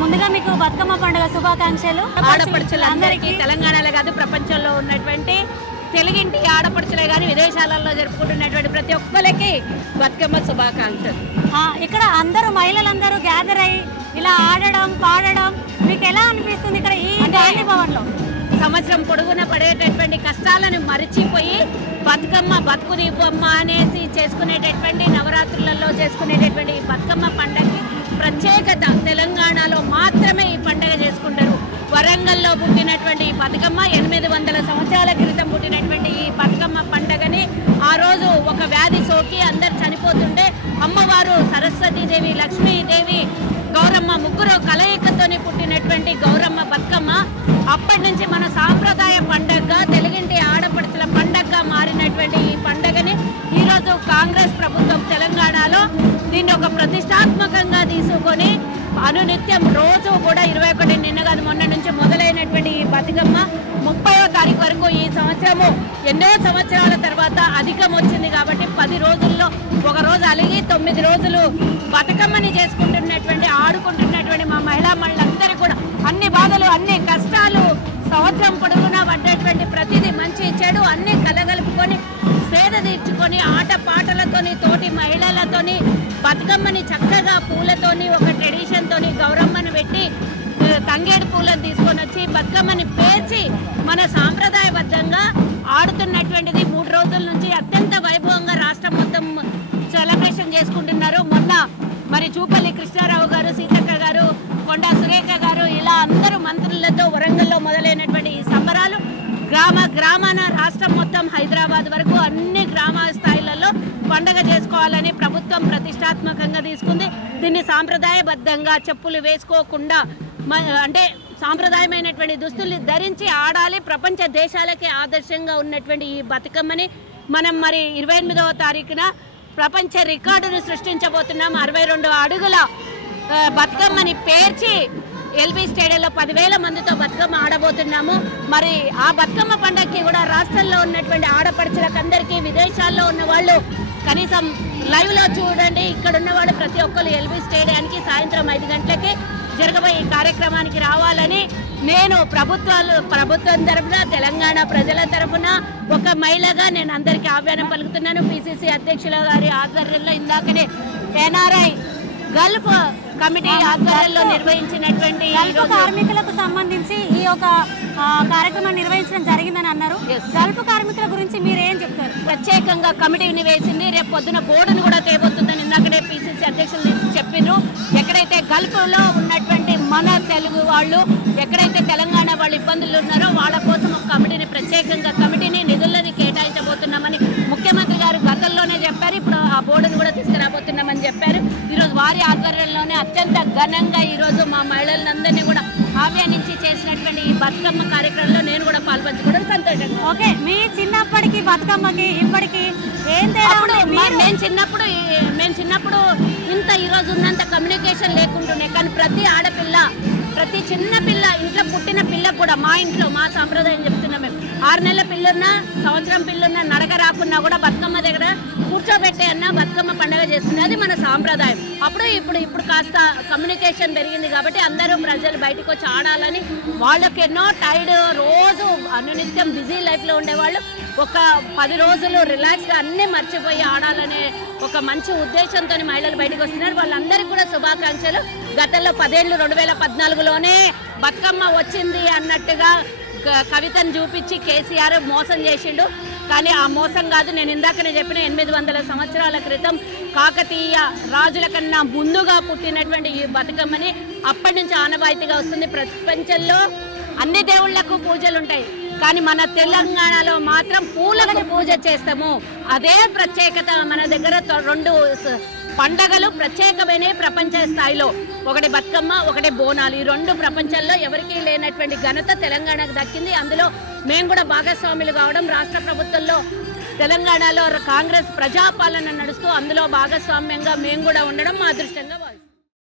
ముందుగా మీకు బతుకమ్మ పండుగ శుభాకాంక్షలు. ఆడపడుచులందరికీ తెలంగాణలో కాదు ప్రపంచంలో ఉన్నటువంటి తెలుగింటి ఆడపడుచులే కానీ విదేశాలలో జరుపుకుంటున్నటువంటి ప్రతి ఒక్కరికి బతుకమ్మ శుభాకాంక్షలు. ఇక్కడ అందరూ మహిళలందరూ గ్యాదర్ అయ్యి ఇలా ఆడడం పాడడం మీకు ఎలా అనిపిస్తుంది? ఇక్కడ ఈ గాంధీ భవన్లో సంవత్సరం పొడుగున పడేటటువంటి కష్టాలను మరిచిపోయి బతుకమ్మ బతుకు దీపమ్మ అనేసి చేసుకునేటటువంటి నవరాత్రులలో చేసుకునేటటువంటి బతుకమ్మ పండుగకి ప్రత్యేకత. తెలంగాణలో మాత్రమే ఈ పండుగ చేసుకుంటారు. వరంగల్లో పుట్టినటువంటి ఈ బతుకమ్మ 800 సంవత్సరాల క్రితం పుట్టినటువంటి ఈ బతుకమ్మ పండుగని ఆ రోజు ఒక వ్యాధి సోకి అందరు చనిపోతుంటే అమ్మవారు సరస్వతీదేవి, లక్ష్మీదేవి, గౌరమ్మ ముగ్గురు కలయికతోని పుట్టినటువంటి గౌరమ్మ బతుకమ్మ అప్పటి నుంచి మన సాంప్రదాయ పండుగగా తెలుగింటి ఆడపడుచుల పండుగగా మారినటువంటి ఈ పండుగని ఈరోజు కాంగ్రెస్ ప్రభుత్వం తెలంగాణలో దీన్ని ఒక ప్రతిష్టాత్మకంగా తీసుకొని అనునిత్యం రోజు కూడా 21 నిన్న కాదు మొన్న నుంచి మొదలైనటువంటి ఈ బతుకమ్మ 30వ తారీఖు వరకు ఈ సంవత్సరము ఎన్నో సంవత్సరాల తర్వాత అధికం వచ్చింది కాబట్టి 10 రోజుల్లో ఒక రోజు అలిగి 9 రోజులు బతుకమ్మని చేసుకుంటున్నటువంటి ఆడుకుంటున్నటువంటి మా మహిళా మహిళలందరూ కూడా అన్ని బాధలు అన్ని కష్టాలు సంవత్సరం పొడవునా పడ్డటువంటి ప్రతిదీ మంచి చెడు అన్ని కలగలుపుకొని సేద తీర్చుకొని ఆట పాటలతోని తోటి మహిళలతోని బతుకమ్మని చక్కగా పూలతోని ఒక ట్రెడిషన్తోని గౌరమ్మను పెట్టి తంగేడు పూలను తీసుకొని వచ్చి బతుకమ్మని పేర్చి మన సాంప్రదాయబద్ధంగా ఆడుతున్నటువంటిది 3 రోజుల నుంచి అత్యంత వైభవంగా రాష్ట్రం మొత్తం సెలబ్రేషన్ చేసుకుంటున్నారు. మొన్న మరి చూపల్లి కృష్ణారావు గారు, సీతక్క గారు, కొండా సురేఖ గారు ఇలా అందరూ మంత్రులతో వరంగల్లో మొదలైనటువంటి ఈ సంబరాలు గ్రామాన రాష్ట్రం మొత్తం హైదరాబాద్ వరకు అన్ని గ్రామ స్థాయిలలో పండుగ చేసుకోవాలని ప్రభుత్వం ప్రతిష్టాత్మకంగా తీసుకుంది. దీన్ని సాంప్రదాయబద్ధంగా చెప్పులు వేసుకోకుండా అంటే సాంప్రదాయమైనటువంటి దుస్తుల్ని ధరించి ఆడాలి. ప్రపంచ దేశాలకే ఆదర్శంగా ఉన్నటువంటి ఈ బతుకమ్మని మనం మరి 28వ తారీఖున ప్రపంచ రికార్డును సృష్టించబోతున్నాం. 62 అడుగుల బతుకమ్మని పేర్చి ఎల్బీ స్టేడియంలో 10,000 మందితో బతుకమ్మ ఆడబోతున్నాము. మరి ఆ బతుకమ్మ పండుగకి కూడా రాష్ట్రంలో ఉన్నటువంటి ఆడపడుచులకందరికీ విదేశాల్లో ఉన్న వాళ్ళు కనీసం లైవ్లో చూడండి. ఇక్కడ ఉన్న వాళ్ళు ప్రతి ఒక్కరు ఎల్బీ స్టేడియానికి సాయంత్రం 5 గంటలకి జరగబోయే ఈ కార్యక్రమానికి రావాలని నేను ప్రభుత్వం తరఫున తెలంగాణ ప్రజల తరఫున ఒక మహిళగా నేను అందరికీ ఆహ్వానం పలుకుతున్నాను. పిసిసి అధ్యక్షుల గారి ఆధ్వర్యంలో ఇందాకనే ఎన్ఆర్ఐ గల్ఫ్ కమిటీ ఆధ్వర్యంలో నిర్వహించినటువంటి కార్మికులకు సంబంధించి ఈ ఒక కార్యక్రమం నిర్వహించడం జరిగిందని అన్నారు. గల్ఫ్ కార్మికుల గురించి మీరు ఏం చెప్తారు? ప్రత్యేకంగా కమిటీని వేసింది. రేపు పొద్దున బోర్డును కూడా తేబోతుందని ఇందాకనే పిసిసి అధ్యక్షులు చెప్పినారు. ఎక్కడైతే గల్ఫ్లో ఉన్నటువంటి మన తెలుగు వాళ్ళు ఎక్కడైతే తెలంగాణ వాళ్ళు ఇబ్బందులు ఉన్నారో వాళ్ళ కోసం ఒక కమిటీని కమిటీని నిధులని కేటాయించబోతున్నామని ముఖ్యమంత్రి గారు గతంలోనే చెప్పారు. ఇప్పుడు ఆ బోర్డును కూడా తీసుకురాబోతున్నామని చెప్పారు. ఈరోజు వారి ఆధ్వర్యంలోనే అత్యంత ఘనంగా ఈరోజు మా మహిళలందరినీ కూడా ఆహ్వానించి చేసినటువంటి ఈ బతుకమ్మ కార్యక్రమంలో నేను కూడా పాల్పంచుకోవడం సంతోషంగా. ఓకే, మీ చిన్నప్పటికి బతుకమ్మకి ఇప్పటికి ఏం తేడా? మేము చిన్నప్పుడు ఇంత ఈరోజు ఉన్నంత కమ్యూనికేషన్ లేకుంటుండే. కానీ ప్రతి ఆడపిల్ల, ప్రతి చిన్న పిల్ల, ఇంట్లో పుట్టిన పిల్లకు కూడా మా ఇంట్లో మా సాంప్రదాయం చెప్తున్నాం మేము 6 నెలల పిల్లున్నా, సంవత్సరం పిల్లున్నా, నడక రాకున్నా కూడా బతుకమ్మ దగ్గర కూర్చోబెట్టే అన్న బతుకమ్మ పండుగ చేస్తుంది. అది మన సాంప్రదాయం. ఇప్పుడు కాస్త కమ్యూనికేషన్ పెరిగింది కాబట్టి అందరూ ప్రజలు బయటకు వచ్చి ఆడాలని వాళ్ళకి ఎన్నో టైడ్ రోజు అనునిత్యం బిజీ లైఫ్లో ఉండేవాళ్ళు ఒక 10 రోజులు రిలాక్స్గా అన్నీ మర్చిపోయి ఆడాలనే ఒక మంచి ఉద్దేశంతో మహిళలు బయటకు వస్తున్నారు. వాళ్ళందరికీ కూడా శుభాకాంక్షలు. గతంలో 10 ఏళ్ళు 2014లోనే బతుకమ్మ వచ్చింది అన్నట్టుగా కవితను చూపించి కేసీఆర్ మోసం చేసిండు. కానీ ఆ మోసం కాదు. నేను ఇందాకనే చెప్పిన 800 సంవత్సరాల క్రితం కాకతీయ రాజుల కన్నా ముందుగా పుట్టినటువంటి ఈ బతుకమ్మని అప్పటి నుంచి ఆనవాయితీగా వస్తుంది. ప్రపంచంలో అన్ని దేవుళ్లకు పూజలు ఉంటాయి, కానీ మన తెలంగాణలో మాత్రం పూలకు పూజ చేస్తాము. అదే ప్రత్యేకత. మన దగ్గర 2 పండగలు ప్రత్యేకమైన ప్రపంచ స్థాయిలో, ఒకటి బతుకమ్మ, ఒకటి బోనాలు. ఈ 2 ప్రపంచంలో ఎవరికీ లేనటువంటి ఘనత తెలంగాణకు దక్కింది. అందులో మేము కూడా భాగస్వాములు కావడం, రాష్ట్ర ప్రభుత్వంలో తెలంగాణలో కాంగ్రెస్ ప్రజాపాలన నడుస్తూ అందులో భాగస్వామ్యంగా మేము కూడా ఉండడం మా అదృష్టంగా